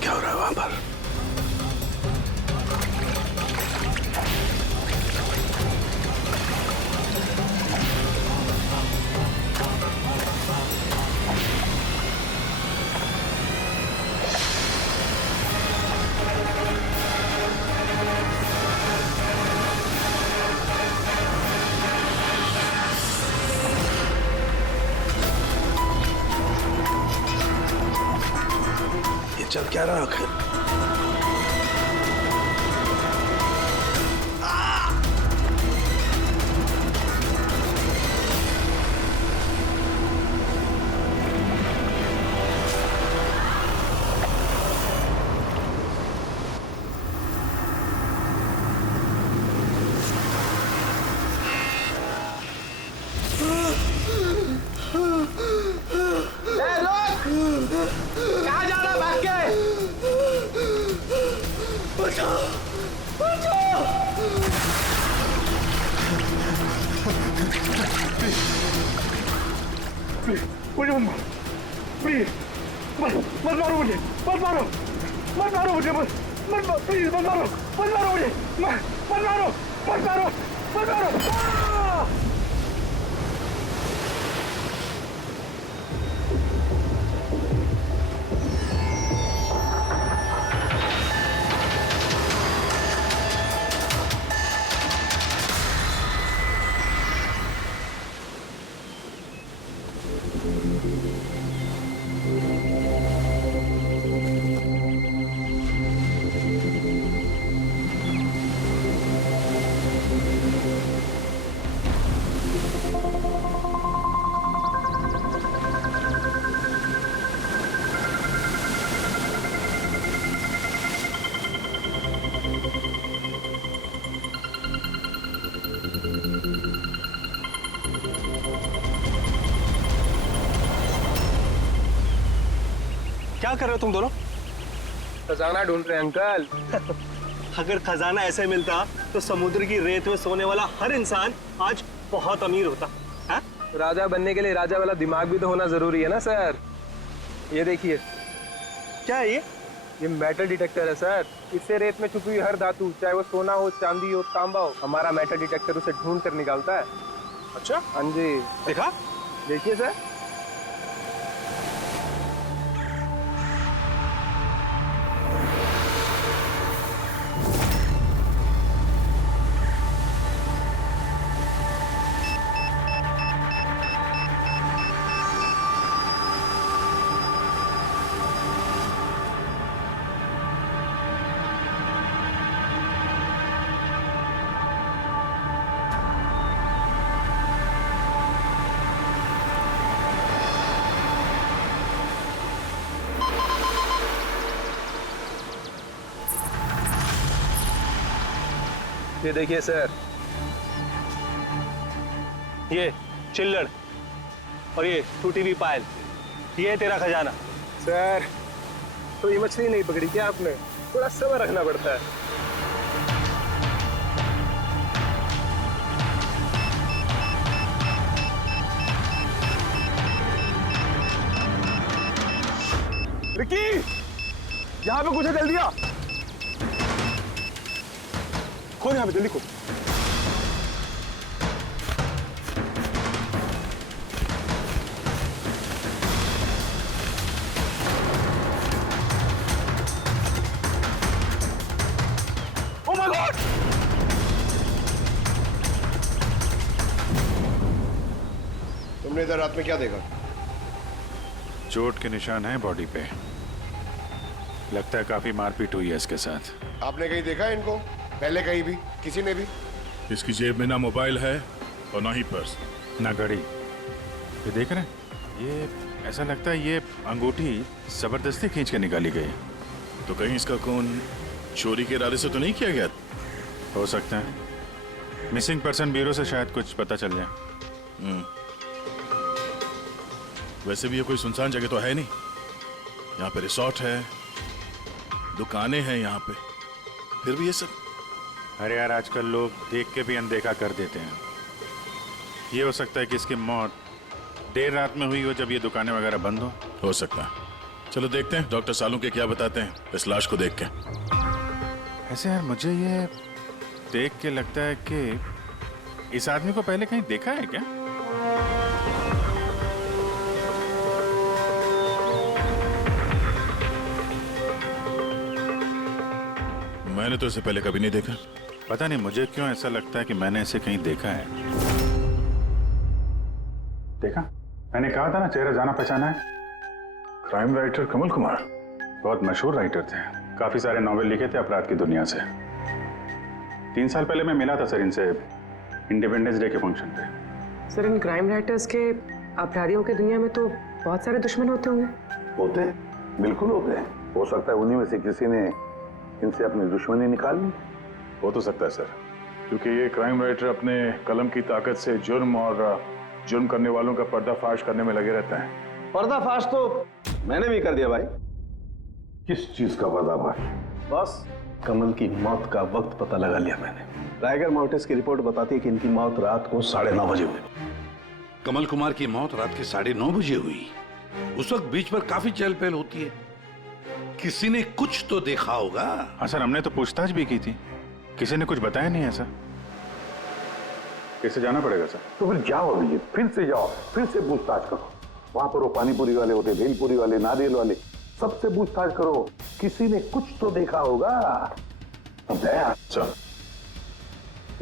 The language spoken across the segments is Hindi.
क्या हो रहा है वहां पर? ये चल क्या रहा आखिर? कहाँ जा रहा भाग के? बचाओ! बचाओ! मुझे मत मारो, प्लीज मत मारो मुझे, मत मारो, मत मारो मुझे, मत मारो, प्लीज मत मारो, मत मारो मुझे, मत मारो, मत मारो, मत मारो। क्या कर रहे हो तुम दोनों? खजाना ढूंढ रहे हैं अंकल। अगर खजाना ऐसे मिलता तो समुद्र की रेत में सोने वाला हर इंसान आज बहुत अमीर होता है? राजा बनने के लिए राजा वाला दिमाग भी तो होना जरूरी है ना सर। ये देखिए, क्या है ये मेटल डिटेक्टर है सर। इससे रेत में छुपी हुई हर धातु, चाहे वो सोना हो, चांदी हो, तांबा हो, हमारा मेटल डिटेक्टर उसे ढूंढ कर निकालता है। अच्छा, हाँ जी, देखा? देखिए सर। ये देखिए सर, ये चिल्लड़ और ये टूटी हुई पायल, ये है तेरा खजाना। सर तो ये मछली नहीं पकड़ी क्या आपने? थोड़ा सब्र रखना पड़ता है। रिकी, यहाँ पे कुछ है, जल्दी आ। खोल यहाँ पे, जल्दी खोल। Oh my God! तुमने इधर रात में क्या देखा? चोट के निशान हैं बॉडी पे। लगता है काफी मारपीट हुई है इसके साथ। आपने कहीं देखा है इनको पहले? कहीं भी किसी ने भी? इसकी जेब में ना मोबाइल है और ना ही पर्स, ना घड़ी। ये देख रहे हैं, ये ऐसा लगता है ये अंगूठी जबरदस्ती खींच के निकाली गई। तो कहीं इसका खून चोरी के इरादे से तो नहीं किया गया? हो सकता है। मिसिंग पर्सन ब्यूरो से शायद कुछ पता चल जाए। वैसे भी ये कोई सुनसान जगह तो है नहीं। यहाँ पे रिसोर्ट है, दुकानें हैं यहाँ पे, फिर भी ये सब। अरे यार, आजकल लोग देख के भी अनदेखा कर देते हैं। ये हो सकता है कि इसकी मौत देर रात में हुई हो, जब ये दुकानें वगैरह बंद हो सकता है। चलो देखते हैं डॉक्टर सालुंके क्या बताते हैं इस लाश को देख के। ऐसे यार मुझे ये देख के लगता है कि इस आदमी को पहले कहीं देखा है क्या? मैंने तो इसे पहले कभी नहीं देखा। पता नहीं मुझे क्यों ऐसा लगता है कि मैंने इसे कहीं देखा है। देखा, मैंने कहा था ना चेहरा जाना पहचाना है। क्राइम राइटर कमल कुमार बहुत मशहूर राइटर थे, काफी सारे नॉवेल लिखे थे अपराध की दुनिया से। 3 साल पहले मैं मिला था सर इनसे इंडिपेंडेंस डे के फंक्शन पे। सर, इन क्राइम राइटर्स के अपराधियों की दुनिया में तो बहुत सारे दुश्मन होते होंगे। होते बिल्कुल होते हैं। हो सकता है उन्हीं में से किसी ने इनसे अपनी दुश्मनी निकाल ली। हो तो सकता है सर, क्योंकि ये क्राइम राइटर अपने कलम की ताकत से जुर्म और जुर्म करने वालों का पर्दाफाश करने में लगे रहते हैं। पर्दाफाश तो मैंने भी कर दिया भाई। किस चीज का पर्दाफाश? बस कमल की मौत का वक्त पता लगा लिया मैंने। टाइगर मोर्टिस की रिपोर्ट बताती है कि इनकी मौत रात को 9:30 बजे हुई। कमल कुमार की मौत रात के 9:30 बजे हुई। उस वक्त बीच पर काफी चहल पहल होती है। किसी ने कुछ तो देखा होगा। हाँ सर, हमने तो पूछताछ भी की थी, किसी ने कुछ बताया नहीं ऐसा। कैसे जाना पड़ेगा सर? तो फिर जाओ अभिजीत, फिर से जाओ, फिर से पूछताछ करो। वहां पर वो पानीपुरी वाले होते, भेलपुरी वाले, नारियल वाले, सबसे पूछताछ करो। किसी ने कुछ तो देखा होगा। अब दया सर,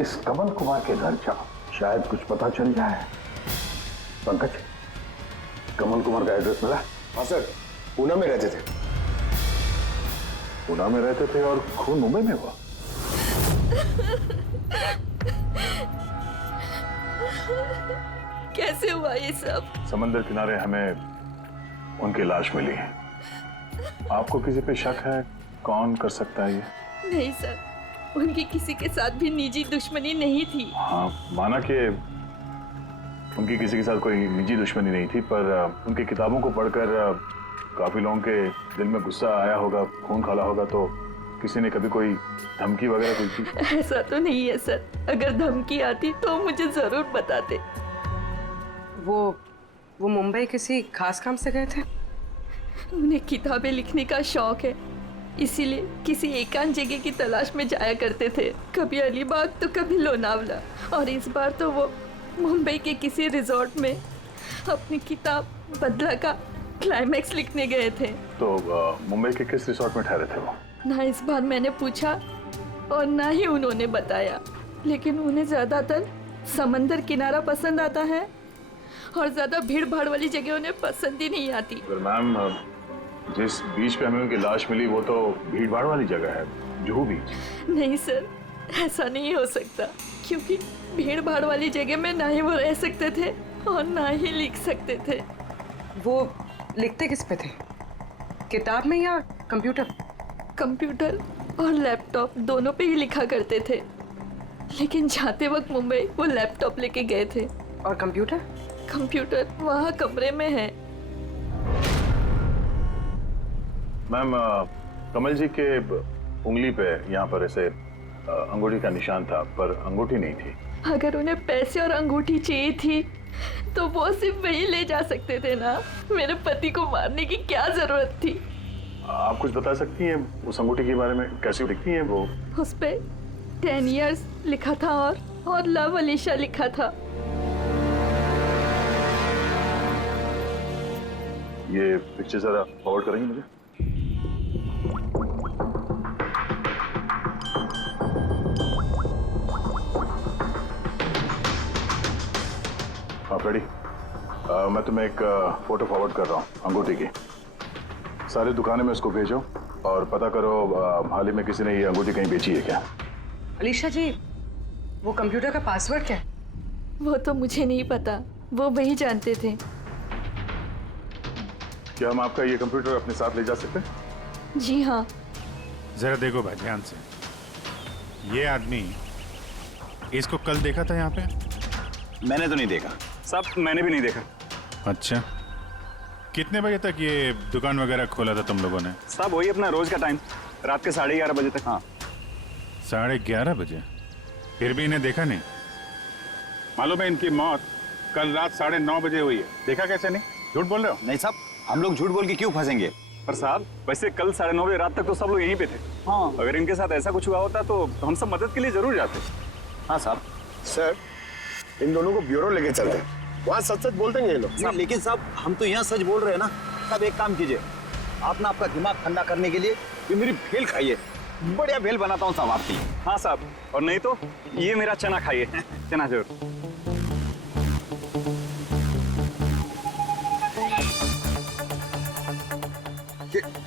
इस कमल कुमार के घर जाओ, शायद कुछ पता चल जाए। पंकज, कमल कुमार का एड्रेस मिला? हाँ सर, पूना में रहते थे। पुणे में रहते थे और खून मुंबई में हुआ। कैसे हुआ ये सब? समंदर किनारे हमें उनकी लाश मिली है। आपको किसी पे शक है? कौन कर सकता है ये? नहीं सर, उनकी किसी के साथ भी निजी दुश्मनी नहीं थी। हाँ, माना कि उनकी किसी के साथ कोई निजी दुश्मनी नहीं थी, पर उनकी किताबों को पढ़कर काफी लोगों के दिल में गुस्सा आया होगा, खून खाला होगा, तो किसी ने कभी कोई धमकी वगैरह दी थी? ऐसा तो नहीं है सर, अगर धमकी आती तो मुझे जरूर बताते। वो मुंबई किसी खास काम से गए थे? उन्हें किताबें लिखने का शौक है, इसीलिए किसी एकांत जगह की तलाश में जाया करते थे। कभी अलीबाग तो कभी लोनावला, और इस बार तो वो मुंबई के किसी रिजॉर्ट में अपनी किताब बदला का क्लाइमैक्स लिखने गए थे। तो मुंबई के किस रिसोर्ट में ठहरे थे वो? ना इस बार मैंने पूछा और ना ही उन्होंने बताया, लेकिन उन्हें ज्यादातर समंदर किनारा पसंद आता है और ज्यादा भीड़ भाड़ वाली जगह उन्हें पसंद ही नहीं आती। मैम, जिस बीच पे हमें उनकी लाश मिली वो तो भीड़ भाड़ वाली जगह है, जुहू बीच। नहीं सर, ऐसा नहीं हो सकता, क्योंकि भीड़ भाड़ वाली जगह में ना ही वो रह सकते थे और ना ही लिख सकते थे। वो लिखते किस पे थे? किताब में या कंप्यूटर? कंप्यूटर और लैपटॉप दोनों पे ही लिखा करते थे, लेकिन जाते वक्त मुंबई वो लैपटॉप लेके गए थे। और कंप्यूटर? कंप्यूटर वहाँ कमरे में है। मैम, कमल जी के उंगली पे यहाँ पर ऐसे अंगूठी का निशान था, पर अंगूठी नहीं थी। अगर उन्हें पैसे और अंगूठी चाहिए थी तो वो सिर्फ वही ले जा सकते थे ना। मेरे पति को मारने की क्या जरूरत थी? आप कुछ बता सकती हैं उस अंगूठी के बारे में? कैसी दिखती है वो? उस पे 10 years लिखा था और लव अलीशा लिखा था। ये पिक्चर जरा फॉरवर्ड करेंगे मुझे? आप रेडी? मैं तुम्हें एक फोटो फॉरवर्ड कर रहा हूँ अंगूठी की। सारी दुकानें में उसको भेजो और पता करो हाल ही में किसी ने ये अंगूठी कहीं बेची है क्या। अलीशा जी, वो कंप्यूटर का पासवर्ड क्या है? वो तो मुझे नहीं पता, वो वही जानते थे। क्या हम आपका ये कंप्यूटर अपने साथ ले जा सकते हैं? जी हाँ। जरा देखो भाई ध्यान से, ये आदमी, इसको कल देखा था यहाँ पे? मैंने तो नहीं देखा साहब, मैंने भी नहीं देखा। अच्छा, कितने बजे तक ये दुकान वगैरह खोला था तुम लोगों ने? साहब वही अपना रोज का टाइम, रात के 11:30 बजे तक। हाँ 11:30 बजे? फिर भी इन्हें देखा नहीं? मालूम है इनकी मौत कल रात 9:30 बजे हुई है, देखा कैसे नहीं? झूठ बोल रहे हो? नहीं साहब, हम लोग झूठ बोल के क्यों फंसेंगे? पर साहब वैसे कल 9:30 बजे रात तक तो सब लोग यहीं पे थे। हाँ, अगर इनके साथ ऐसा कुछ हुआ होता तो हम सब मदद के लिए जरूर जाते। हाँ साहब। सर, इन दोनों को ब्यूरो लेके चलते हैं, वहाँ सच सच बोल देंगे ये लोग। लेकिन साहब हम तो यहाँ सच बोल रहे हैं ना। साहब एक काम कीजिए, आप ना आपका दिमाग ठंडा करने के लिए ये मेरी भेल खाइए, बढ़िया भेल बनाता हूँ साहब आपकी। हाँ साहब, और नहीं तो ये मेरा चना खाइए, चना जरूर।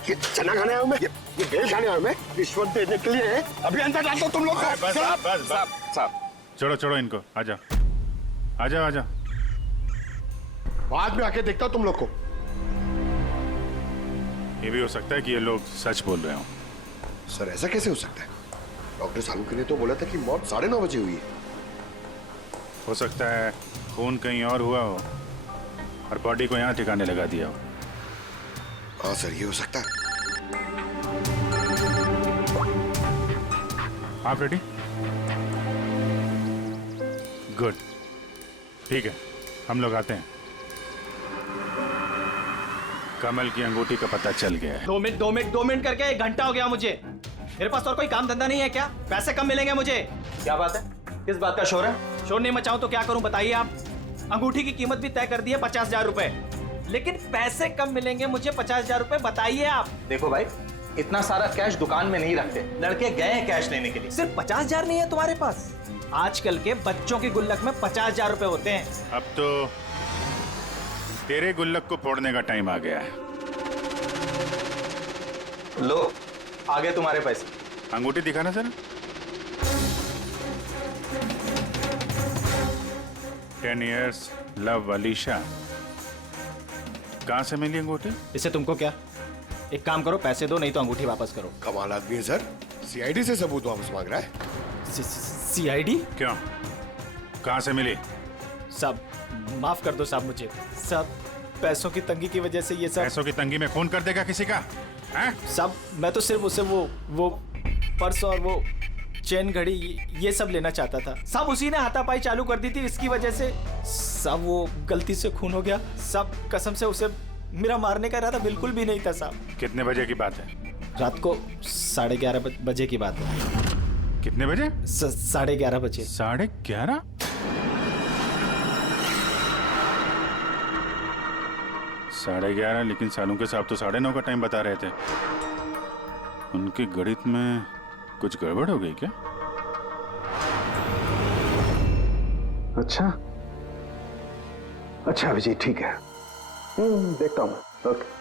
ये चना खाने आया हूँ मैं, ये भेल खाने आया हूँ मैं, रिश्वत देने के लिए। अभी अंदर डाल दो तुम लोग को। बस साहब छोड़ो छोड़ो इनको, आ जाओ आ जाओ आ जाओ। बाद में आके देखता हूँ तुम लोग को। ये भी हो सकता है कि ये लोग सच बोल रहे हो। सर ऐसा कैसे हो सकता है? डॉक्टर सालुंके ने तो बोला था कि मौत 9:30 बजे हुई है। हो सकता है खून कहीं और हुआ हो और बॉडी को यहाँ ठिकाने लगा दिया हो। हाँ सर, ये हो सकता है। आप रेडी? गुड, ठीक है, हम लोग आते हैं। कमल की अंगूठी का पता चल गया है। 2 मिनट करके 1 घंटा हो गया मुझे। मेरे पास और कोई काम धंधा नहीं है क्या? पैसे कम मिलेंगे मुझे। क्या बात है? किस बात का शोर है? शोर नहीं मचाऊं तो क्या करूं बताइए आप? अंगूठी की कीमत भी तय कर दी है 50,000 रुपए, लेकिन पैसे कम मिलेंगे मुझे 50,000 रुपए, बताइए आप। देखो भाई, इतना सारा कैश दुकान में नहीं रखते, लड़के गए हैं कैश लेने के लिए। सिर्फ 50,000 नहीं है तुम्हारे पास? आजकल के बच्चों की गुल्लक में 50,000 रुपए होते हैं। अब तो तेरे गुल्लक को फोड़ने का टाइम आ गया है। लो, आगे तुम्हारे पैसे। अंगूठी दिखाना सर। 10 years love Alisha. कहां से मिली अंगूठी? इससे तुमको क्या? एक काम करो, पैसे दो, नहीं तो अंगूठी वापस करो। कमाल आदमी है सर, सीआईडी से सबूत वापस मांग रहा है। सीआईडी? क्यों, कहां से मिली? साहब माफ कर दो साहब मुझे। साहब पैसों की तंगी की वजह से ये सब। पैसों की तंगी में खून कर देगा किसी का? साहब मैं तो सिर्फ उसे वो पर्स और वो चेन घड़ी ये सब लेना चाहता था साहब। उसी ने हाथापाई चालू कर दी थी, इसकी वजह से साहब वो गलती से खून हो गया साहब। कसम से उसे मेरा मारने का इरादा बिल्कुल भी नहीं था साहब। कितने बजे की बात है? रात को 11:30 बजे की बात है। कितने बजे? 11:30 बजे। 11:30? साढ़े 11, लेकिन सालुंके साहब तो 9:30 का टाइम बता रहे थे। उनके गणित में कुछ गड़बड़ हो गई क्या? अच्छा अभिजीत, ठीक है, देखता हूं मैं। ओके।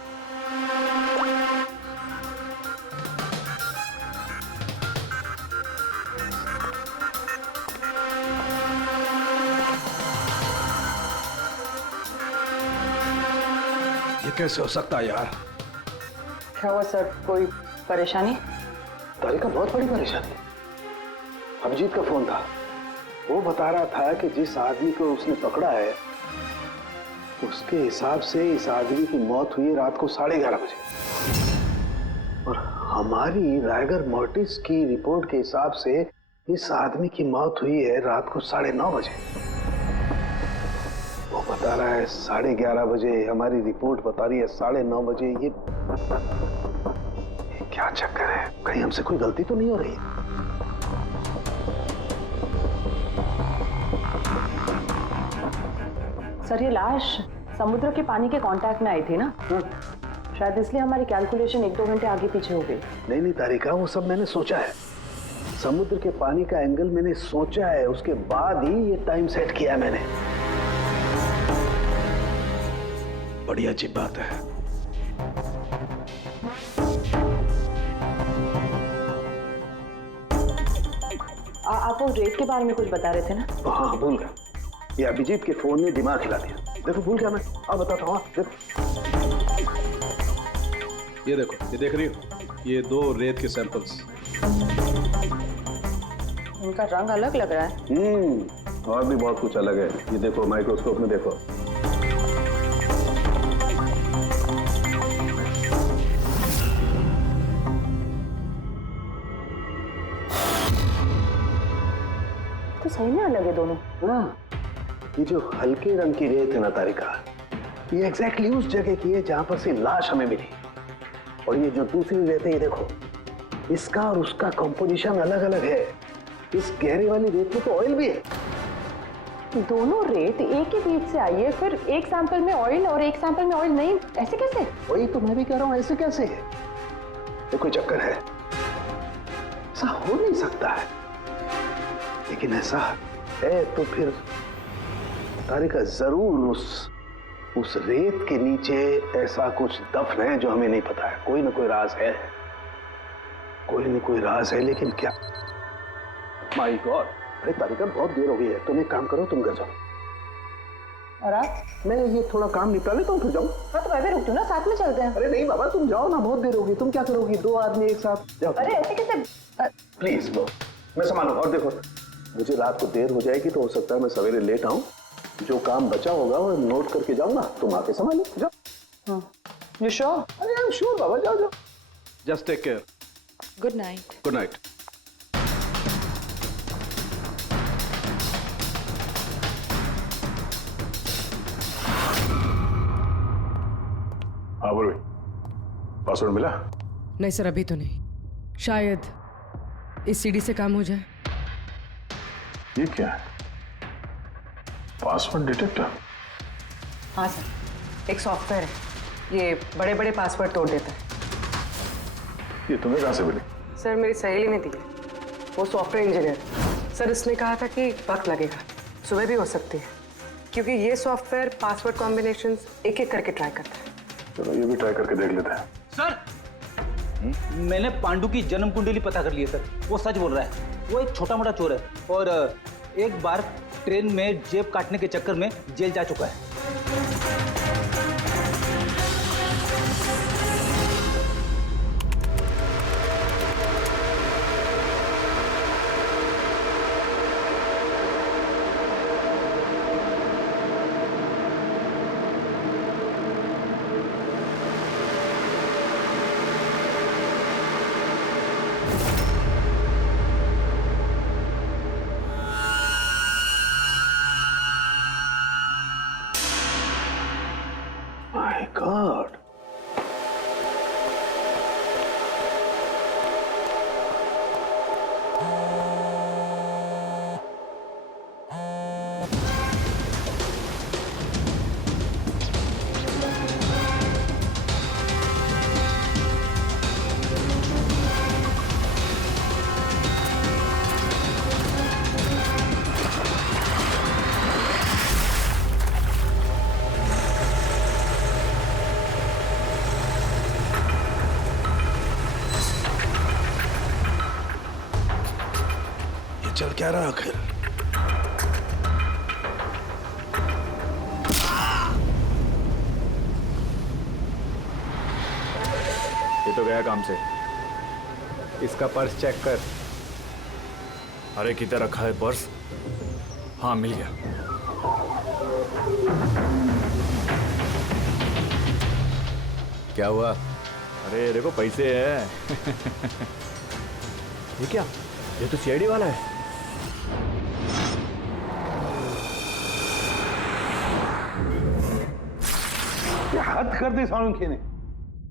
ये कैसे हो सकता है यार? क्या हुआ सर, कोई परेशानी? तारिका, बहुत बड़ी परेशानी। अभिजीत का फोन था, वो बता रहा था कि जिस आदमी को उसने पकड़ा है उसके हिसाब से इस आदमी की मौत हुई रात को 11:30 बजे, और हमारी रायगर मोर्टिस की रिपोर्ट के हिसाब से इस आदमी की मौत हुई है रात को 9:30 बजे। वो बता रहा है 11:30 बजे, हमारी रिपोर्ट बता रही है 9:30 बजे। ये क्या चक्कर है? कहीं हमसे कोई गलती तो नहीं हो रही? सर ये लाश समुद्र के पानी के कांटेक्ट में आई थी ना, शायद इसलिए हमारी कैलकुलेशन 1-2 घंटे आगे पीछे हो गई। नहीं तारिका, वो सब मैंने सोचा है। समुद्र के पानी का एंगल मैंने सोचा है, उसके बाद ही ये टाइम सेट किया है मैंने। बड़ी अजीब बात है। आप वो रेत के बारे में कुछ बता रहे थे ना? हाँ, भूल गया। ये अभिजीत के फोन ने दिमाग हिला दिया। देखो, भूल गया मैं। अब बताता हूँ। ये देखो, ये देख रही हो, ये 2 रेत के सैंपल्स। इनका रंग अलग लग रहा है। और भी बहुत कुछ अलग है। ये देखो, माइक्रोस्कोप में देखो। तो सही में अलग है दोनों। हाँ, ये जो हल्के रंग की रेत है ना तारिका, ये एग्जैक्टली उस जगह की है जहां पर से लाश हमें मिली। और ये जो दूसरी रेत है, ये देखो, इसका और उसका कंपोजिशन अलग अलग है। इस गहरे वाली रेत में तो ऑयल भी है। दोनों रेत एक ही बीज से आई है, फिर एक सैंपल में ऑयल और एक सैंपल में ऑयल नहीं, ऐसे कैसे? वही तो मैं भी कह रहा हूँ, ऐसे कैसे है? ये कोई चक्कर है? ऐसा हो नहीं सकता है। लेकिन ऐसा है तो फिर तारिका जरूर उस रेत के नीचे ऐसा कुछ दफन है जो हमें नहीं पता है। कोई ना कोई राज है, कोई ना कोई राज है, लेकिन क्या? माय गॉड, अरे तारिका बहुत देर हो गई है, तुम एक काम करो, तुम घर जाओ और आप? मैं ये थोड़ा काम निपटा लेता हूँ, फिर जाऊँ। हाँ तो मैं भी रुक दूँ ना, साथ में चलते हैं। अरे नहीं बाबा, तुम जाओ ना, बहुत देर होगी। तुम क्या करोगी? दो आदमी एक साथ जाओ। अरे ऐसे कैसे? प्लीज लो, मैं संभालूं। और देखो, मुझे रात को देर हो जाएगी तो हो सकता है मैं सवेरे लेट आऊं। जो काम बचा होगा वो नोट करके जाऊंगा, तुम आके संभालो। जाओ। You sure? अरे आई एम श्योर बाबा, जाओ जाओ। Just take care. Good night. Good night. हाँ बोलो, पासवर्ड मिला? नहीं सर, अभी तो नहीं। शायद इस सीडी से काम हो जाए। ये क्या है? Password detector? हाँ सर, एक सॉफ्टवेयर है, ये बड़े बड़े पासवर्ड तोड़ देता है। ये तुम्हें कहाँ से मिली? सर मेरी सहेली ने दी है, वो सॉफ्टवेयर इंजीनियर। सर इसने कहा था कि वक्त लगेगा, सुबह भी हो सकती है, क्योंकि ये सॉफ्टवेयर पासवर्ड कॉम्बिनेशंस एक एक करके ट्राई करता है। चलो ये भी ट्राई करके देख लेते हैं। सर मैंने पांडु की जन्म कुंडली पता कर ली है सर, वो सच बोल रहा है। वो एक छोटा मोटा चोर है और एक बार ट्रेन में जेब काटने के चक्कर में जेल जा चुका है। माय गॉड, चल क्या रहा आखिर? ये तो गया काम से। इसका पर्स चेक कर। अरे किधर रखा है पर्स? हाँ मिल गया। क्या हुआ? अरे देखो पैसे हैं। ये क्या? ये तो सीआईडी वाला है। हद कर दी सालुंखे ने,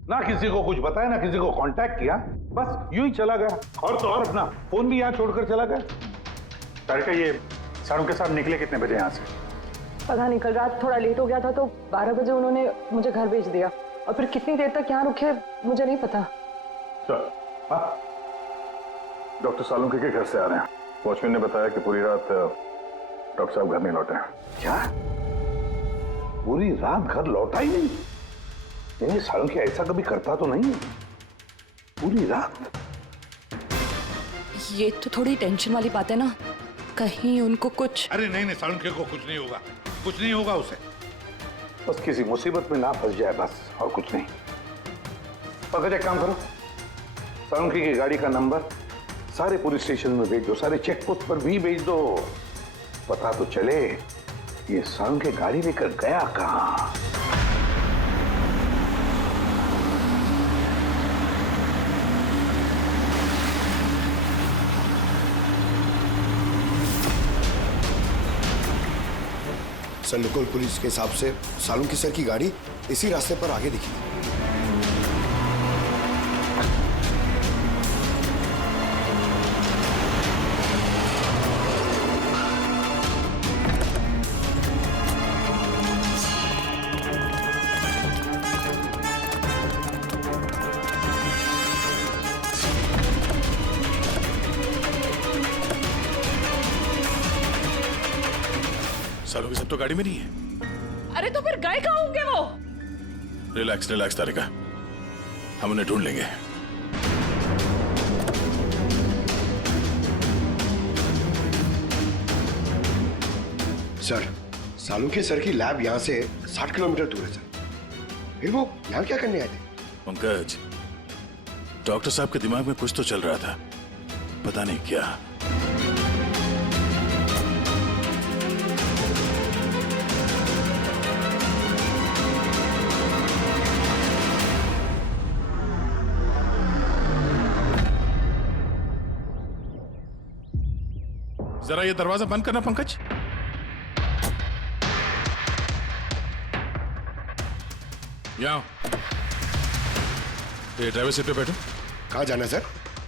ना किसी को कुछ बताया, ना किसी को कांटेक्ट किया, बस यूं ही चला गया। और तो और अपना फोन भी यहाँ छोड़कर चला गया। तारिका, ये सालुंखे साहब निकले कितने बजे यहाँ से? पता नहीं, कल रात थोड़ा लेट हो गया था तो 12 बजे उन्होंने मुझे घर भेज दिया, और फिर कितनी देर तक यहाँ रुके मुझे नहीं पता। सर, डॉक्टर सालुंखे के घर से आ रहे हैं। वॉचमैन ने बताया कि पूरी रात डॉक्टर साहब घर नहीं लौटे हैं। क्या? पूरी रात घर लौटा ही नहीं? नहीं, सालुंखे ऐसा कभी करता तो नहीं। पूरी रात? ये तो थोड़ी टेंशन वाली बात है ना, कहीं उनको कुछ। अरे नहीं नहीं, सालुंखे को कुछ नहीं होगा, कुछ नहीं होगा उसे। बस किसी मुसीबत में ना फंस जाए, बस, और कुछ नहीं। पकड़, एक काम करो, सालुंखे की गाड़ी का नंबर सारे पुलिस स्टेशन में भेज दो, सारे चेक पोस्ट पर भी भेज दो। पता तो चले ये सालुंखे गाड़ी लेकर गया कहां। सर, लोकल पुलिस के हिसाब से सालुंखे सर की गाड़ी इसी रास्ते पर आगे दिखी। सालों के सब तो गाड़ी में नहीं है। अरे तो फिर गए कहाँ होंगे वो? रिलैक्स रिलैक्स तारिका, हम उन्हें ढूंढ लेंगे। सर, सालुंखे सर की लैब यहाँ से 60 किलोमीटर दूर है सर। फिर वो यहाँ क्या करने आए थे? पंकज, डॉक्टर साहब के दिमाग में कुछ तो चल रहा था, पता नहीं क्या। जरा ये दरवाजा बंद करना पंकज। यहाँ ये ड्राइवर सीट पे बैठो। कहाँ जाना है सर?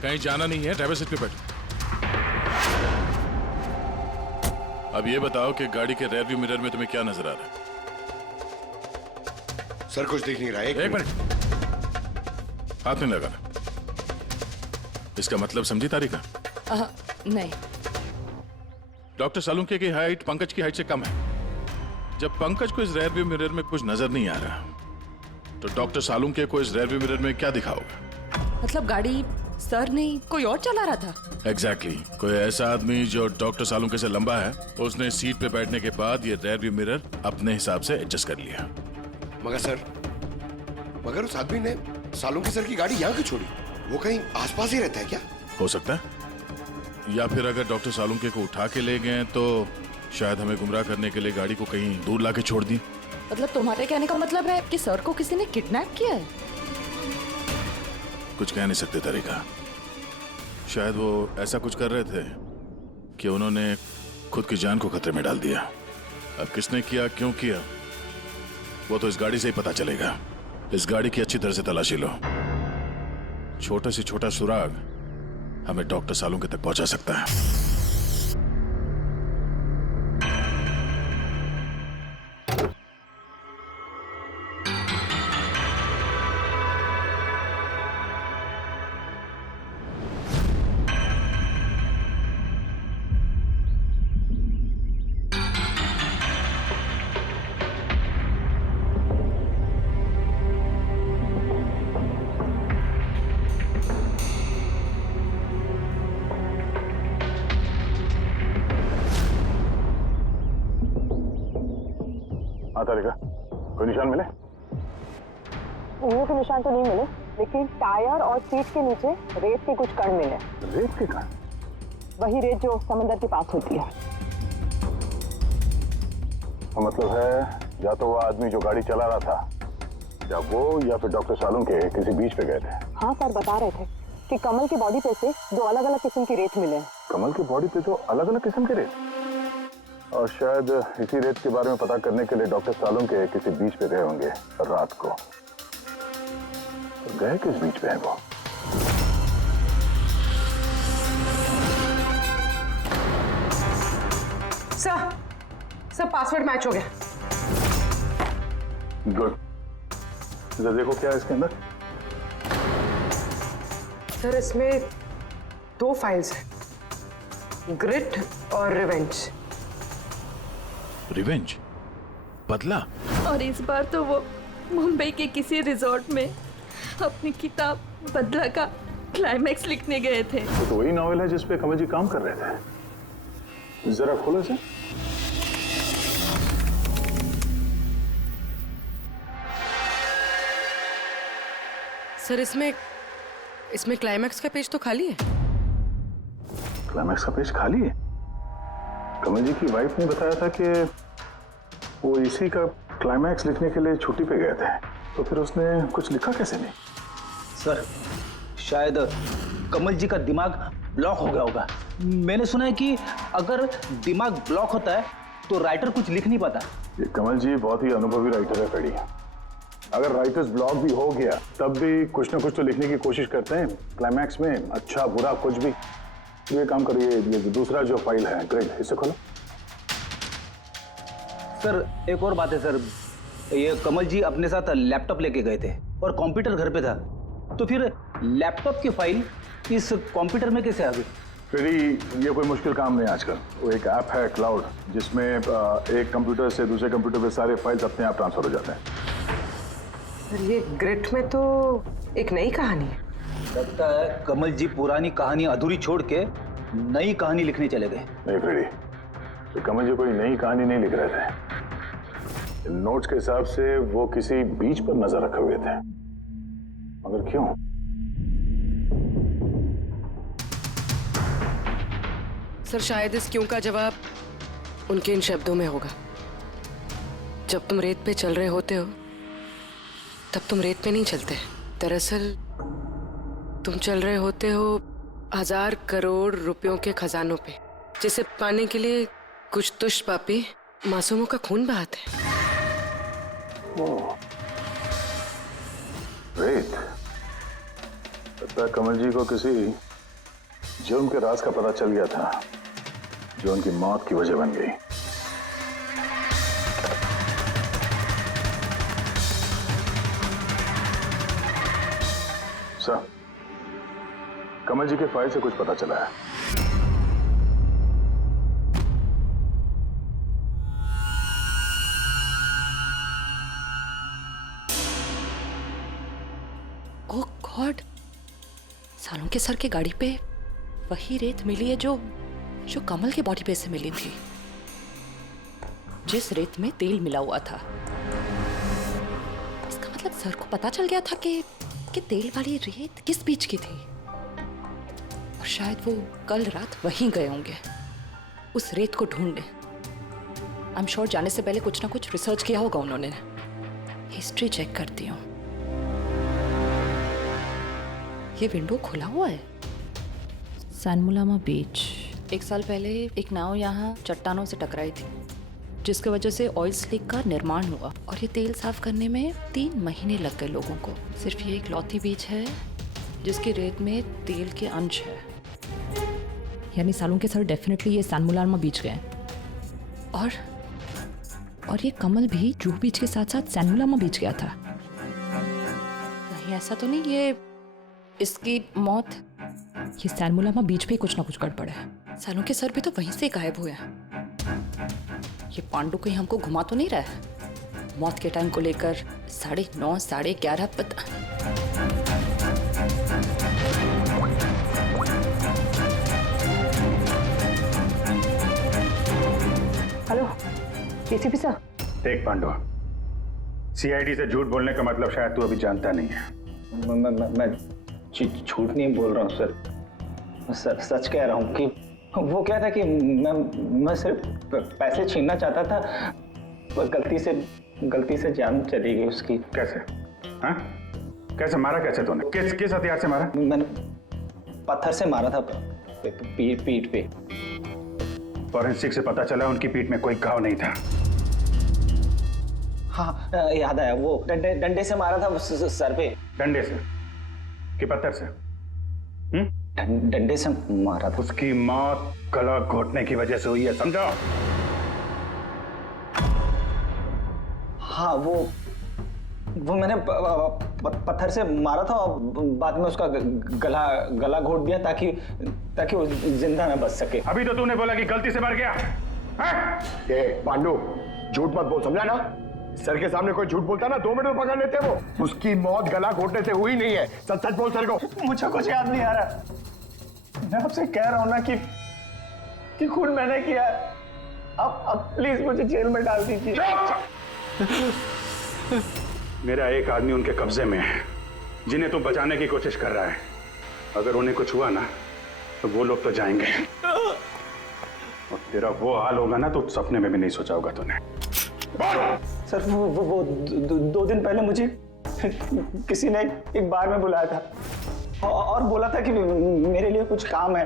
कहीं जाना नहीं है, ड्राइवर सीट पे बैठो। अब ये बताओ कि गाड़ी के रेयर व्यू मिरर में तुम्हें क्या नजर आ रहा है? सर कुछ दिख नहीं रहा है। एक मिनट, हाथ में लगाना। इसका मतलब समझी तारिका? नहीं। डॉक्टर सालुंखे की हाइट पंकज की हाइट से कम है। जब पंकज को इस रेयर व्यू मिरर में कुछ नजर नहीं आ रहा, तो डॉक्टर सालुंखे को इस रेयर व्यू मिरर में क्या दिखा होगा? मतलब गाड़ी सर नहीं कोई और चला रहा था? एग्जैक्टली कोई ऐसा आदमी जो डॉक्टर सालुंखे से लंबा है, उसने सीट पे बैठने के बाद ये रेयर व्यू मिरर अपने हिसाब से एडजस्ट कर लिया। मगर उस आदमी ने सालुंखे सर की गाड़ी यहाँ क्यों छोड़ी? वो कहीं आसपास ही रहता है क्या? हो सकता है, या फिर अगर डॉक्टर सालुंखे को उठा के ले गए तो शायद हमें गुमराह करने के लिए गाड़ी को कहीं दूर लाके छोड़ दी। मतलब तुम्हारे कहने का मतलब है कि सर को किसी ने किडनैप किया है? कुछ कह नहीं सकते तरीका। शायद वो ऐसा कुछ कर रहे थे कि उन्होंने खुद की जान को खतरे में डाल दिया। अब किसने किया, क्यों किया, वो तो इस गाड़ी से ही पता चलेगा। इस गाड़ी की अच्छी तरह से तलाशी लो। छोटा से छोटा सुराग हमें डॉक्टर सालुंखे तक पहुंचा सकता है। तारिका, कोई निशान मिले? उंगलियों के निशान तो नहीं मिले, लेकिन टायर और सीट के नीचे रेत के कुछ कण मिले। रेत के कण? वही रेत जो समंदर के पास होती है। तो मतलब है या तो वो आदमी जो गाड़ी चला रहा था, या वो या फिर डॉक्टर सालुंखे किसी बीच पे गए थे। हाँ सर, बता रहे थे कि कमल की बॉडी पे से दो अलग अलग किस्म की रेत मिले। कमल की बॉडी पे तो अलग अलग किस्म के रेत, और शायद इसी रेत के बारे में पता करने के लिए डॉक्टर सालुंखे किसी बीच पे गए होंगे रात को। तो गए किस बीच पे है वो? सर पासवर्ड मैच हो गया। गुड। जरा देखो क्या है इसके अंदर। सर इसमें 2 फाइल्स हैं, ग्रिट और रिवेंज। रिवेंज? बदला? और इस बार तो वो मुंबई के किसी रिजॉर्ट में अपनी किताब बदला का क्लाइमैक्स लिखने गए थे। तो वही नॉवेल है जिस पे कमल जी काम कर रहे थे। जरा खोलो इसे। सर इसमें क्लाइमैक्स का पेज तो खाली है। क्लाइमैक्स का पेज खाली है? कमल जी की वाइफ ने बताया था कि वो इसी का क्लाइमैक्स लिखने के लिए छुट्टी पे गए थे, तो फिर उसने कुछ लिखा कैसे नहीं? सर शायद कमल जी का दिमाग ब्लॉक हो गया होगा। मैंने सुना है कि अगर दिमाग ब्लॉक होता है तो राइटर कुछ लिख नहीं पाता। ये कमल जी बहुत ही अनुभवी राइटर है पेड़ी। अगर राइटर्स ब्लॉक भी हो गया तब भी कुछ ना कुछ तो लिखने की कोशिश करते हैं क्लाइमैक्स में, अच्छा बुरा कुछ भी। ये काम करिए, ये दूसरा जो फाइल है ग्रेट, इसे खोलो। सर एक और बात है सर, ये कमल जी अपने साथ लैपटॉप लेके गए थे और कंप्यूटर घर पे था, तो फिर लैपटॉप की फाइल इस कंप्यूटर में कैसे आ गई? फ्रेडी, ये कोई मुश्किल काम नहीं है आजकल। वो एक ऐप है क्लाउड, जिसमें एक कंप्यूटर से दूसरे कंप्यूटर पे सारे फाइल्स अपने आप ट्रांसफर हो जाते हैं। सर ये ग्रिट में तो एक नई कहानी है। लगता है कमल जी पुरानी कहानी अधूरी छोड़ के नई कहानी लिखने चले गए। नहीं फ्रेडी, तो कमल जी कोई नई कहानी नहीं लिख रहे थे। नोट्स के हिसाब से वो किसी बीच पर नजर रखे हुए थे, मगर क्यों? सर शायद इस क्यों का जवाब उनके इन शब्दों में होगा। जब तुम रेत पे चल रहे होते हो तब तुम रेत पे नहीं चलते। दरअसल तुम चल रहे होते हो 1000 करोड़ रुपयों के खजानों पे, जिसे पाने के लिए कुछ तुष्ट पापी मासूमों का खून बहाते हैं। रेत? लगता है कमल जी को किसी जुर्म के राज का पता चल गया था, जो उनकी मौत की वजह बन गई। सर, कमल जी के फाइल से कुछ पता चला है। ओह गॉड, सालों के सर के गाड़ी पे वही रेत मिली है जो कमल के बॉडी पे से मिली थी, जिस रेत में तेल मिला हुआ था। इसका मतलब सर को पता चल गया था कि तेल वाली रेत किस बीच की थी, और शायद वो कल रात वहीं गए होंगे उस रेत को ढूंढने। आई एम श्योर जाने से पहले कुछ ना कुछ रिसर्च किया होगा उन्होंने। हिस्ट्री चेक करती हूँ। ये विंडो खुला हुआ है। सैनमुलामा बीच। 1 साल पहले एक नाव यहाँ चट्टानों से टकराई थी, जिसकी वजह से ऑयल स्लिक का निर्माण हुआ, और ये तेल साफ करने में 3 महीने लग गए लोगों को। सिर्फ ये एक लौती बीच है जिसकी रेत में तेल के अंश है। यानी सालों के सर डेफिनेटली ये सैनमुलामा बीच गए। और ये कमल भी जूहू बीच के साथ साथ सैनमुलामा बीच गया था। नहीं ऐसा तो नहीं ये इसकी मौत, ये सैनमुलामा बीच पे कुछ ना कुछ गड़बड़ है। सालों के सर भी तो वहीं से गायब हुए हैं। ये पांडु कहीं हमको घुमा तो नहीं रहा है मौत के टाइम को लेकर? 9:30 11:30 पता। हेलो एसीपी साहब। देख पांडु, सीआईडी से झूठ बोलने का मतलब शायद तू अभी जानता नहीं है। मैं झूठ नहीं बोल रहा हूँ सर, सच कह रहा हूँ कि वो क्या था कि मैं सिर्फ पैसे छीनना चाहता था, पर गलती से जान चली गई उसकी। कैसे? हाँ? कैसे मारा? कैसे तूने? किस हथियार से मारा? मैंने पत्थर से मारा था पीठ पे। फॉरेंसिक से पता चला उनकी पीठ में कोई घाव नहीं था। हाँ याद आया, वो डंडे से मारा था सर पे। डंडे से कि पत्थर से? डंडे से मारा था। उसकी मौत गला घोटने की वजह से हुई है, समझो? हाँ वो मैंने पत्थर से मारा था और बाद में उसका गला घोट दिया ताकि वो जिंदा ना बच सके। अभी तो तूने बोला कि गलती से मर गया। ये पांडु, झूठ मत बोल, समझा ना? सर के सामने कोई झूठ बोलता ना 2 मिनट में पकड़ लेते हैं वो। उसकी मौत गला घोटने से हुई नहीं है। सच सच बोल सर को। मुझे कुछ याद नहीं आ रहा। मैं आपसे कह रहा हूं ना कि खून मैंने किया। अब प्लीज मुझे जेल में डाल दीजिए। मेरा एक आदमी उनके कब्जे में है, जिन्हें तू बचाने की कोशिश कर रहा है। अगर उन्हें कुछ हुआ ना तो वो लोग तो जाएंगे, और तेरा वो हाल होगा ना तो सपने में भी नहीं सोचा होगा तूने। सर वो 2 दिन पहले मुझे किसी ने एक बार में बुलाया था और बोला था कि मेरे लिए कुछ काम है।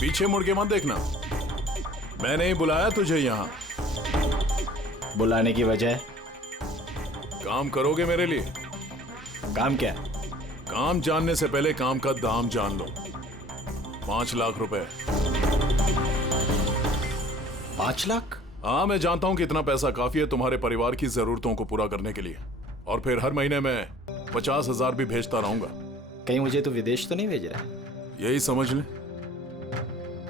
पीछे मुड़ के मत देखना, मैंने ही बुलाया तुझे यहाँ। बुलाने की वजह? काम करोगे मेरे लिए? काम क्या? काम जानने से पहले काम का दाम जान लो। 5 लाख रुपए। 5 लाख? हाँ, मैं जानता हूं कि इतना पैसा काफी है तुम्हारे परिवार की जरूरतों को पूरा करने के लिए, और फिर हर महीने में 50,000 भी भेजता रहूंगा। कहीं मुझे तो विदेश तो नहीं भेज रहा? यही समझ ले।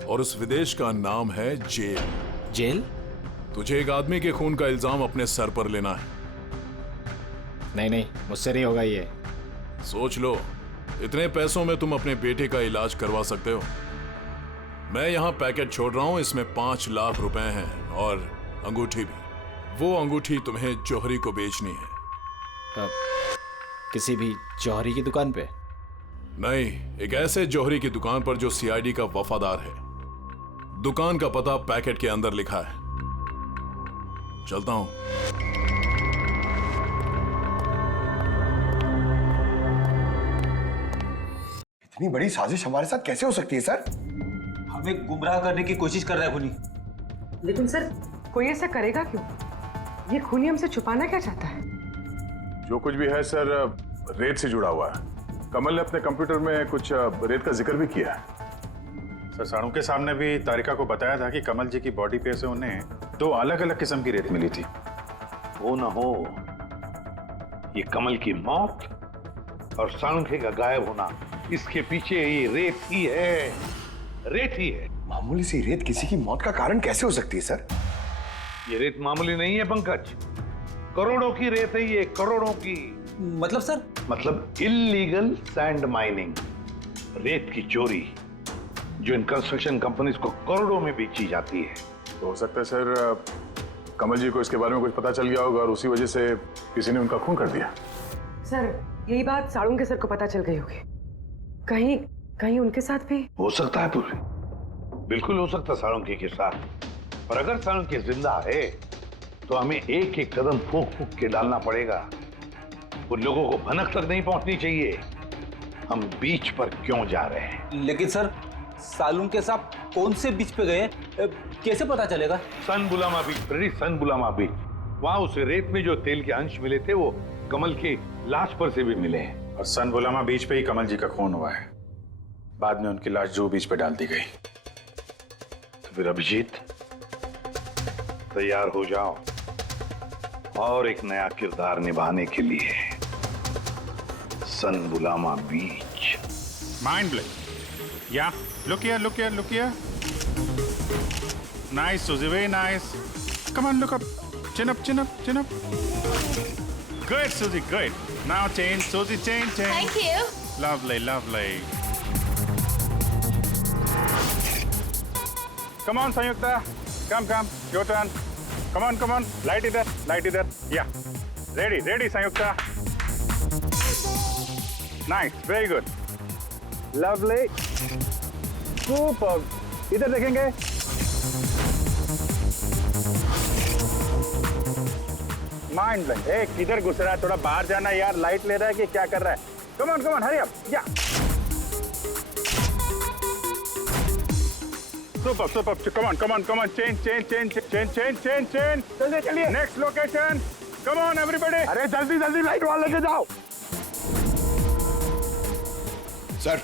और उस विदेश का नाम है जेल। जेल? तुझे एक आदमी के खून का इल्जाम अपने सर पर लेना है। नहीं, मुझसे नहीं होगा ये। सोच लो, इतने पैसों में तुम अपने बेटे का इलाज करवा सकते हो। मैं यहाँ पैकेट छोड़ रहा हूँ, इसमें 5 लाख रुपए हैं और अंगूठी भी। वो अंगूठी तुम्हें जौहरी को बेचनी है। किसी भी जौहरी की दुकान पे? नहीं, एक ऐसे जौहरी की दुकान पर जो सीआईडी का वफादार है। दुकान का पता पैकेट के अंदर लिखा है। चलता हूं। इतनी बड़ी साजिश हमारे साथ कैसे हो सकती है सर? हमें गुमराह करने की कोशिश कर रहा है खूनी। लेकिन सर, कोई ऐसा करेगा क्यों? ये खूनी हमसे छुपाना क्या चाहता है? जो कुछ भी है सर, रेत से जुड़ा हुआ है। कमल ने अपने कंप्यूटर में कुछ रेत का जिक्र भी किया है। सर, साड़ू के सामने भी तारिका को बताया था कि कमल जी की बॉडी पे से उन्हें 2 अलग अलग किस्म की रेत मिली थी। वो ना हो, ये कमल की मौत और साळुंखे का गायब होना, इसके पीछे ये रेत ही है। रेत ही है। मामूली सी रेत किसी की मौत का कारण कैसे हो सकती है सर? ये रेत मामूली नहीं है पंकज, करोड़ों की रेत है ये, करोड़ों की। मतलब सर? मतलब इल्लीगल सैंड माइनिंग, रेत की चोरी, जो इन कंस्ट्रक्शन कंपनीज को करोड़ों में बेची जाती है। तो हो सकता है सर, कमल जी को इसके बारे में कुछ पता चल गया होगा और उसी वजह से किसी ने उनका खून कर दिया। सर, यही बात साड़ू के सर को पता चल गई होगी। कहीं उनके साथ भी हो सकता है पूरी, बिल्कुल हो सकता है साळुंखे के साथ। और अगर साळुंखे जिंदा है तो हमें एक एक कदम फूंक फूंक के डालना पड़ेगा। उन लोगों को भनक तक नहीं पहुंचनी चाहिए हम बीच पर क्यों जा रहे हैं। लेकिन सर, साळुंखे साहब कौन से बीच पे गए, कैसे पता चलेगा? सन बुलामा बीच, सन बुलामा बीच। वहां उस रेत में जो तेल के अंश मिले थे वो कमल के लाश पर से भी मिले हैं। और सन बुलामा बीच पे ही कमल जी का खून हुआ है। बाद में उनकी लाश जो बीच पे डाल दी गई। तो फिर अभिजीत, तैयार हो जाओ और एक नया किरदार निभाने के लिए। सन बुलामा बीच। Mind blowing. या look here. Nice, Suzy, very nice. Come on, look up. Chin up. Good, Suzy, good. Now change, Suzy, change. Thank you. Lovely. Come on, Sanyukta. Come. Your turn. Come on. Light either. Yeah. Ready, Sanyukta. Nice, very good. Lovely. Super. इधर देखेंगे। Mind blowing. किधर घुस रहा है? थोड़ा बाहर जाना यार। लाइट ले रहा है कि क्या कर रहा है? Come on, hurry up. या सुपर। Come on. चेंज। चलिए। Next location. Come on everybody. अरे जल्दी लाइट वाले लेके जाओ। सर,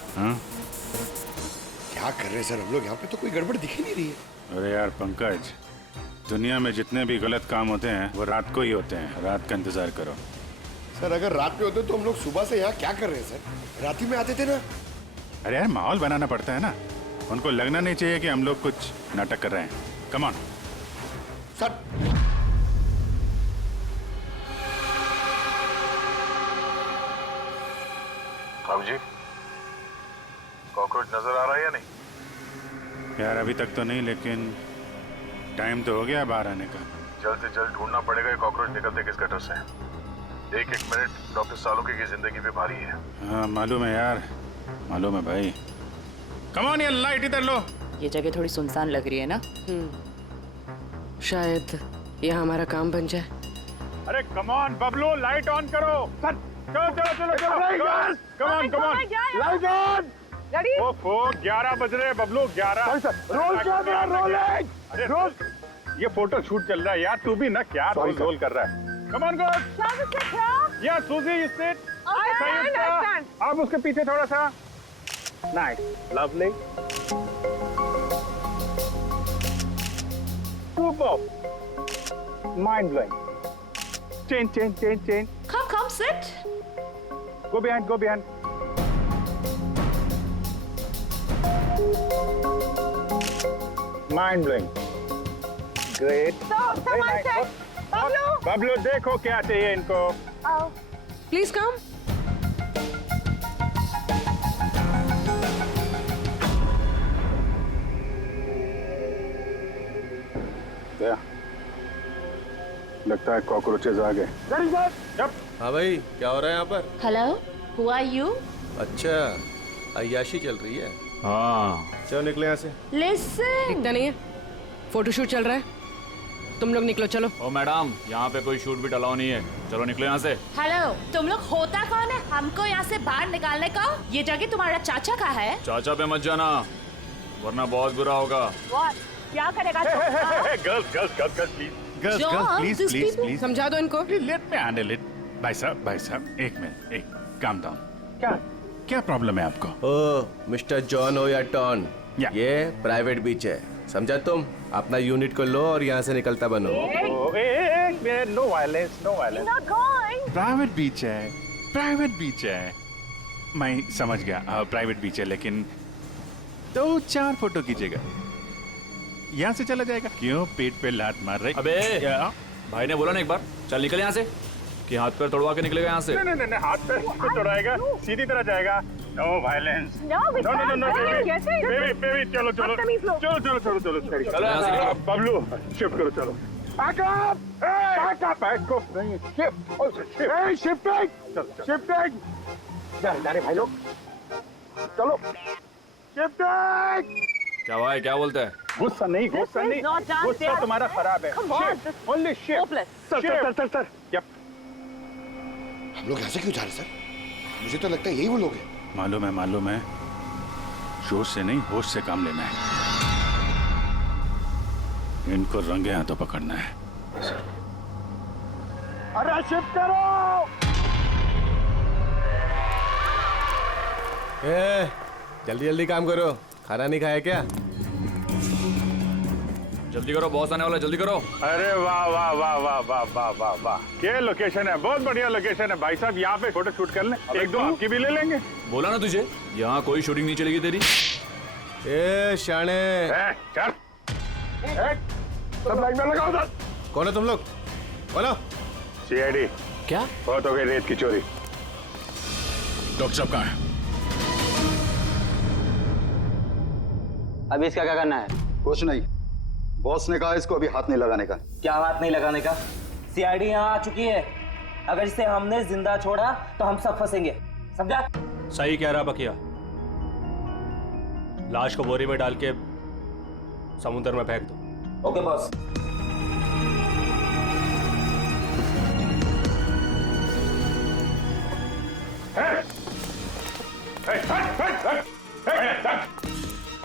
क्या कर रहे हैं सर हम लोग यहाँ पे? तो कोई गड़बड़ दिख ही नहीं रही है। अरे यार पंकज, दुनिया में जितने भी गलत काम होते हैं वो रात को ही होते हैं। रात का इंतजार करो। सर, अगर रात में होते तो हम लोग सुबह से यहाँ क्या कर रहे हैं सर? रात ही में आते थे ना। अरे यार, माहौल बनाना पड़ता है ना। उनको लगना नहीं चाहिए कि हम लोग कुछ नाटक कर रहे हैं। Come on sir. जी, कॉकरोच नजर आ रहा है या नहीं? यार अभी तक तो नहीं, लेकिन टाइम तो हो गया बाहर आने का। जल्द से जल्द ढूंढना पड़ेगा ये कॉकरोच निकलते किस गटर से। एक मिनट डॉक्टर साळुंखे की जिंदगी पे भारी है। हाँ मालूम है यार, मालूम है भाई। कम ऑन, ये लाइट इधर लो। ये जगह थोड़ी सुनसान लग रही है ना? शायद यहाँ हमारा काम बन जाए। अरे come on Bablu, light on करो। चलो। Come on. Light on. ओफो, 11 बज रहे बबलू, 11। Roll camera rolling. अरे रोल, ये फोटो शूट चल रहा है यार। तू भी ना क्या रोल कर रहा है। Come on good. या सूजी, यू सिट। आप उसके पीछे थोड़ा सा। Nice, lovely, super, mind blowing. Change. Come, sit. Go behind, go behind. Mind blowing. Great. Very nice. Bablu देखो क्या चाहिए इनको. Please come. लगता है कॉकरोचेस आ गए. हाँ भाई, क्या हो रहा है यहाँ पर? Hello, who are you? अच्छा, अय्याशी चल रही है. हाँ. चलो निकले यहाँ से. लिसन. दिखता नहीं है. फोटोशूट चल रहा है. तुम लोग निकलो चलो. ओ मैडम, यहाँ पे कोई शूट भी अलाउ नहीं है. चलो निकलो यहाँ से. हेलो, तुम लोग होता कौन है हमको यहाँ से बाहर निकालने का? ये जगह तुम्हारा चाचा का है. चाचा पे मत जाना, वरना बहुत बुरा होगा. क्या करेगा? Girls, समझा दो इनको. let me handle it. भाई साहब, एक मिनट, एक calm down. क्या प्रॉब्लम है आपको? ओ, मिस्टर जॉन हो या टॉन, या. ये प्राइवेट बीच है, समझा तुम? अपना यूनिट को लो और यहाँ से निकलता बनो. No violence, no violence. Private beach है. मैं समझ गया, प्राइवेट बीच है, लेकिन 2-4 फोटो कीजिएगा. यहाँ से चला जाएगा. क्यों पेट पे लात मार रहे? अबे भाई ने बोला ना एक बार, चल निकल यहाँ से, कि हाथ पैर तोड़वा के निकलेगा यहाँ से. नहीं, हाथ पैर तो तोड़ाएगा, सीधी तरह जाएगा. No violence. नो, बेबी, चलो. बबलू, शिफ्ट करो, चलो. Back up. नहीं, शिफ्टिंग. जाने भाई लोग, चलो. शिफ्टिंग. क्या भाई, क्या बोलते हैं? गुस्सा नहीं. गुस्सा तुम्हारा खराब है. Only shift. सर. हम लोग ऐसे क्यों जा रहे सर? मुझे तो लगता है यही वो लोग हैं. मालूम है. जोश से नहीं, होश से काम लेना है. इनको रंगे हाथों पकड़ना है. अरे शिफ्ट करो. जल्दी काम करो. खाना नहीं खाया क्या? जल्दी करो, बॉस आने वाला, जल्दी करो. अरे वाह. क्या लोकेशन है, बहुत बढ़िया लोकेशन है भाई साहब. यहाँ पे फोटो शूट कर लें, 1-2 आपकी भी ले लेंगे. बोला ना तुझे, यहाँ कोई शूटिंग नहीं चलेगी तेरी. ए शाने, चल. सब लाइन में लगाओ. सर कौन है तुम लोग? बोलो. CID. क्या? बहुत हो गई रेत की चोरी. डॉक्टर साहब कहाँ है? अभी इसका क्या करना है? कुछ नहीं. बॉस ने कहा इसको अभी हाथ नहीं लगाने का. क्या हाथ नहीं लगाने का? CID यहाँ आ चुकी है. अगर इसे हमने जिंदा छोड़ा तो हम सब फंसेंगे, समझा? सही कह रहा बकिया. लाश को बोरी में डाल के समुद्र में फेंक दो. Okay boss.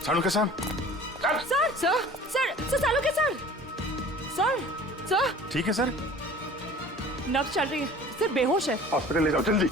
सानू के साथ. सर सालू के सर. ठीक है सर. नब्ज चल रही है, सिर्फ बेहोश है. हॉस्पिटल ले जाओ जल्दी.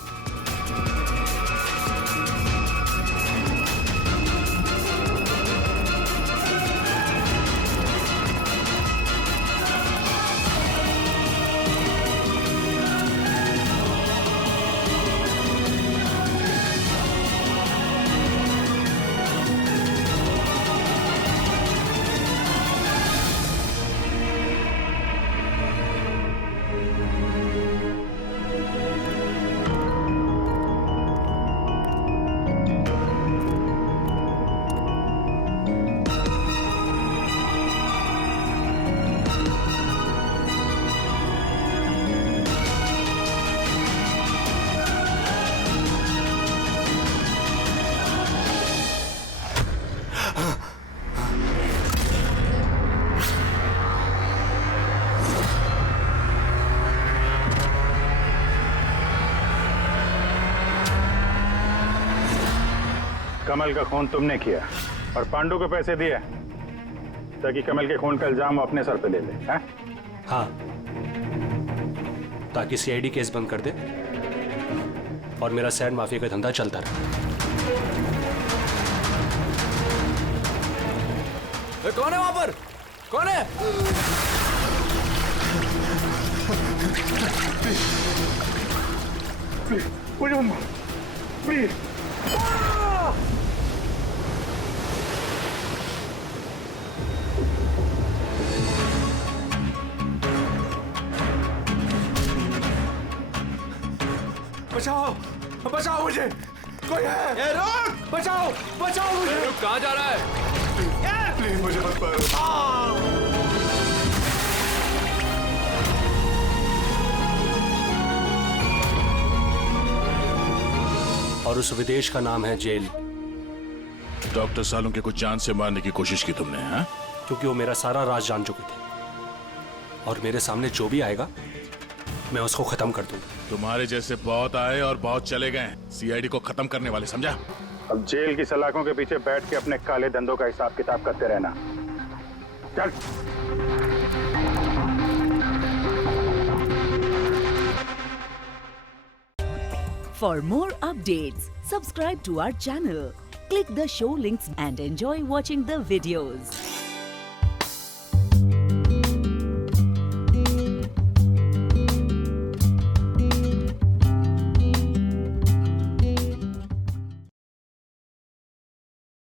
कमल का खून तुमने किया और पांडु को पैसे दिए ताकि कमल के खून का इल्जाम वो अपने सर पे ले ले. हाँ, ताकि CID केस बंद कर दे और मेरा सैंड माफिया का धंधा चलता रहे. कौन है वहां पर? कौन है? प्लीज मुझे मत मारो प्लीज। बचाओ बचाओ मुझे, कोई है? रुक! बचाओ बचाओ मुझे। रुक, कहाँ जा रहा है? प्लीज मुझे मत मारो। और उस विदेश का नाम है जेल। डॉक्टर सालुंके को जान से मारने की कोशिश की तुमने, हाँ? क्योंकि वो मेरा सारा राज जान चुके थे और मेरे सामने जो भी आएगा मैं उसको खत्म कर दूंगा। तुम्हारे जैसे बहुत आए और बहुत चले गए, सीआईडी को खत्म करने वाले, समझा? अब जेल की सलाखों के पीछे बैठ के अपने काले धंधों का हिसाब किताब करते रहना। चल। For more updates, subscribe to our channel, click the show links and enjoy watching the videos.